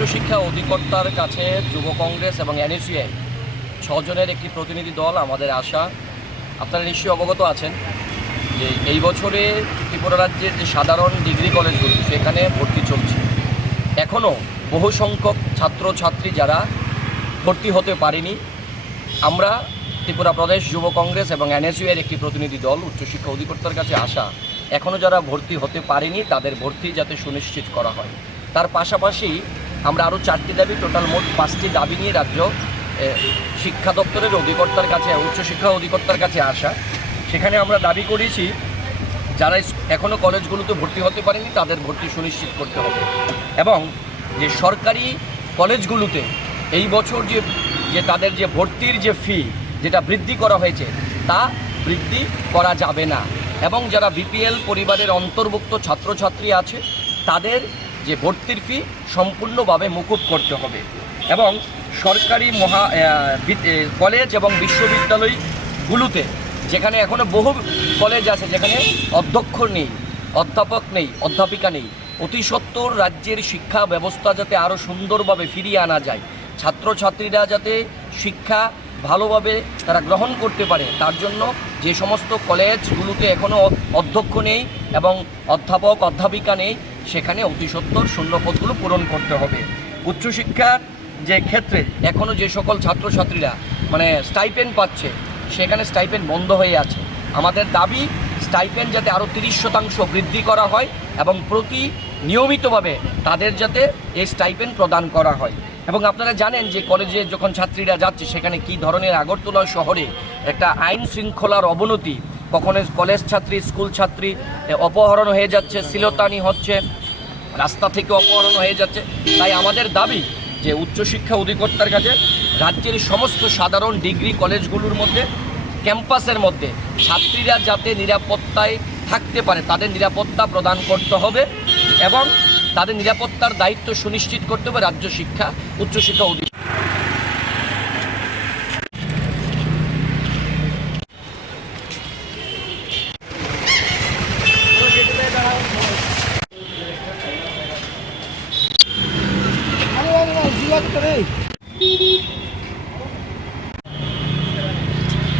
উচ্চশিক্ষা অধিকর্তার কাছে যুব কংগ্রেস এবং এনএসইউআই 6 জনের একটি প্রতিনিধি দল আমাদের আশা। আপনারা নিশ্চয়ই অবগত আছেন যে এই বছরে ত্রিপুরা রাজ্যের যে সাধারণ ডিগ্রি কলেজগুলো সেখানে ভর্তি চলছে। এখনও বহু সংখ্যক ছাত্রছাত্রী যারা ভর্তি হতে পারেনি। আমরা ত্রিপুরা প্রদেশ যুব কংগ্রেস এবং এনএসইউআইয়ের একটি প্রতিনিধি দল উচ্চশিক্ষা অধিকর্তার কাছে আসা, এখনও যারা ভর্তি হতে পারেনি তাদের ভর্তি যাতে সুনিশ্চিত করা হয়। তার পাশাপাশি আমরা আরও 4টি দাবি, টোটাল মোট 5টি দাবি নিয়ে রাজ্য শিক্ষা দপ্তরের অধিকর্তার কাছে, উচ্চশিক্ষা অধিকর্তার কাছে আসা। সেখানে আমরা দাবি করেছি যারা এখনও কলেজগুলোতে ভর্তি হতে পারেনি তাদের ভর্তি সুনিশ্চিত করতে হবে, এবং যে সরকারি কলেজগুলোতে এই বছর যে তাদের যে ভর্তির যে ফি যেটা বৃদ্ধি করা হয়েছে তা বৃদ্ধি করা যাবে না, এবং যারা বিপিএল পরিবারের অন্তর্ভুক্ত ছাত্রছাত্রী আছে তাদের যে ভর্তির ফি সম্পূর্ণভাবে মকুব করতে হবে। এবং সরকারি কলেজ এবং বিশ্ববিদ্যালয়গুলোতে যেখানে এখনও বহু কলেজ আছে যেখানে অধ্যক্ষ নেই, অধ্যাপক নেই, অধ্যাপিকা নেই, অতি সত্বর রাজ্যের শিক্ষা ব্যবস্থা যাতে আরও সুন্দরভাবে ফিরিয়ে আনা যায়, ছাত্রছাত্রীরা যাতে শিক্ষা ভালোভাবে তারা গ্রহণ করতে পারে, তার জন্য যে সমস্ত কলেজগুলোতে এখনও অধ্যক্ষ নেই এবং অধ্যাপক অধ্যাপিকা নেই সেখানে অতি সত্বর শূন্যপদগুলো পূরণ করতে হবে। উচ্চশিক্ষার যে ক্ষেত্রে এখনও যে সকল ছাত্রছাত্রীরা স্টাইপেন্ড পাচ্ছে সেখানে স্টাইপেন্ড বন্ধ হয়ে আছে। আমাদের দাবি স্টাইপেন্ড যাতে আরও 30% বৃদ্ধি করা হয় এবং নিয়মিতভাবে তাদের যাতে এই স্টাইপেন্ড প্রদান করা হয়। এবং আপনারা জানেন যে কলেজে যখন ছাত্রীরা যাচ্ছে সেখানে কি ধরনের আগরতলা শহরে একটা আইন শৃঙ্খলার অবনতি, কখনো কলেজ ছাত্রী স্কুল ছাত্রী অপহরণ হয়ে যাচ্ছে, সিলতানি হচ্ছে, রাস্তা থেকে অপহরণ হয়ে যাচ্ছে। তাই আমাদের দাবি যে উচ্চশিক্ষা অধিকর্তার কাছে রাজ্যের সমস্ত সাধারণ ডিগ্রি কলেজগুলোর মধ্যে ক্যাম্পাসের মধ্যে ছাত্রীরা যাতে নিরাপত্তায় থাকতে পারে তাদের নিরাপত্তা প্রদান করতে হবে, এবং তাদের নিরাপত্তার দায়িত্ব সুনিশ্চিত করতে হবে রাজ্য উচ্চশিক্ষা অধিকর্তা।